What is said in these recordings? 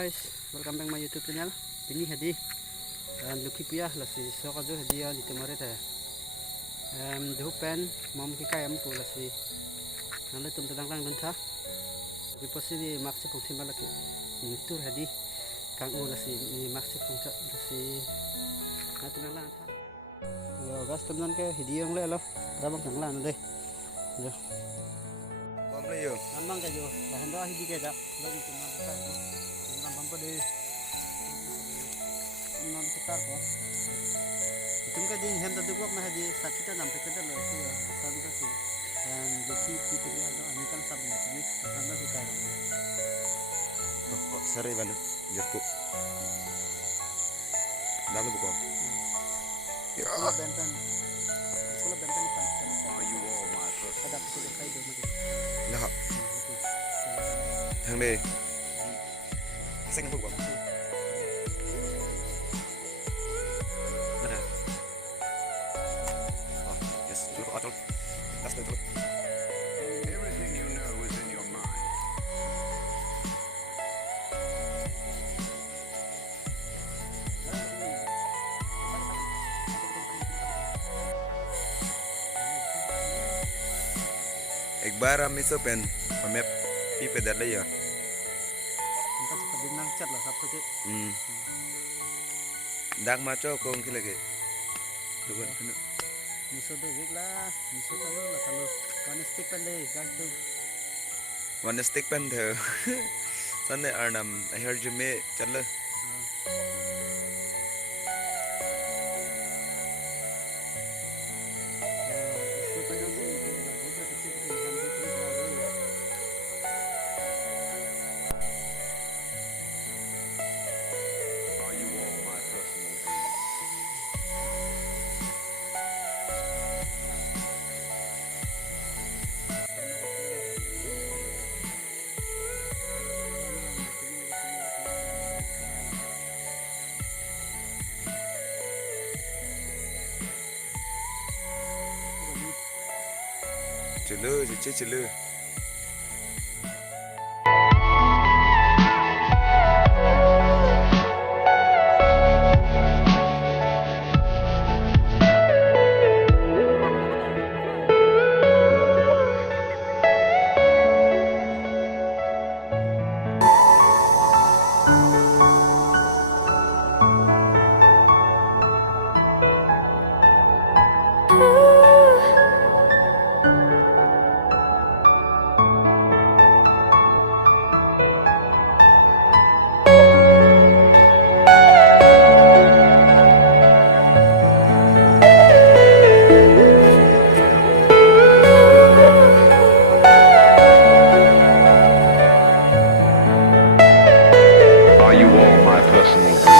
guys, welcome back my YouTube channel. Ini hadi lukhi pia lasi so ka jo hadi ya dito mare ta dehu pen mom ki kai am tu lasi nale tum tadang lang don tha ki posi ni maksi pungthi malaki tur hadi kang u lasi ni maksi pungcha lasi na tadang lang tha yo gas tumnan ke hadi yang le lo rabang tang lang de yo mom le yo amang ka jo lahan da hidi ke da lagi tum na ka de nam sekitar ko itum ka din hem tadu wak mahadi sakita nam tekada lo ki asan ka si dan besi itu dia do amikan sabu ni sanda si kara kok sare ban jerku dalam buku ya bentan kan ada sudah kai do mati nah thang đi xanh không có yes itu kok atol das itu Everything you know is in your mind. एक बार हम इसे पेन हमें पी पे दर लिया kita seperti nang chat lah sabtu ke dak maco kong ki lagi tuan kena miso do wik lah miso kalau lah kalau kan stick pen deh gas do one stick pen the Sunday Arnam I heard you me चल Are you all my personal dreams? chulu chulu Are you all my personal dreams?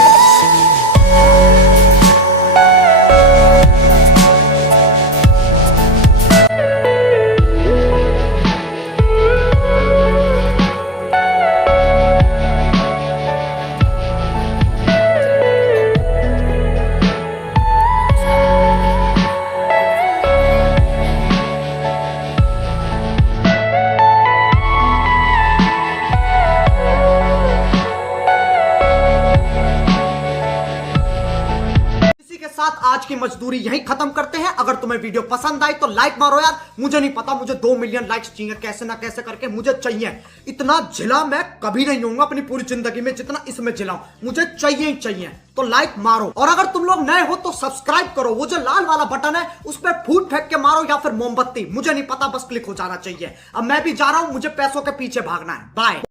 इसी के साथ आज की मजदूरी यहीं खत्म करते हैं। अगर तुम्हें वीडियो पसंद आई तो लाइक मारो यार। मुझे नहीं पता, मुझे 2 मिलियन लाइक्स चाहिए, कैसे ना कैसे करके मुझे चाहिए। इतना झिला मैं कभी नहीं होऊंगा अपनी पूरी जिंदगी में जितना इसमें झिला हूं। मुझे चाहिए ही चाहिए, तो लाइक मारो। और अगर तुम लोग नए हो तो सब्सक्राइब करो। वो जो लाल वाला बटन है उस पर फूट फेंक के मारो या फिर मोमबत्ती, मुझे नहीं पता, बस क्लिक हो जाना चाहिए। अब मैं भी जा रहा हूं, मुझे पैसों के पीछे भागना है। बाय।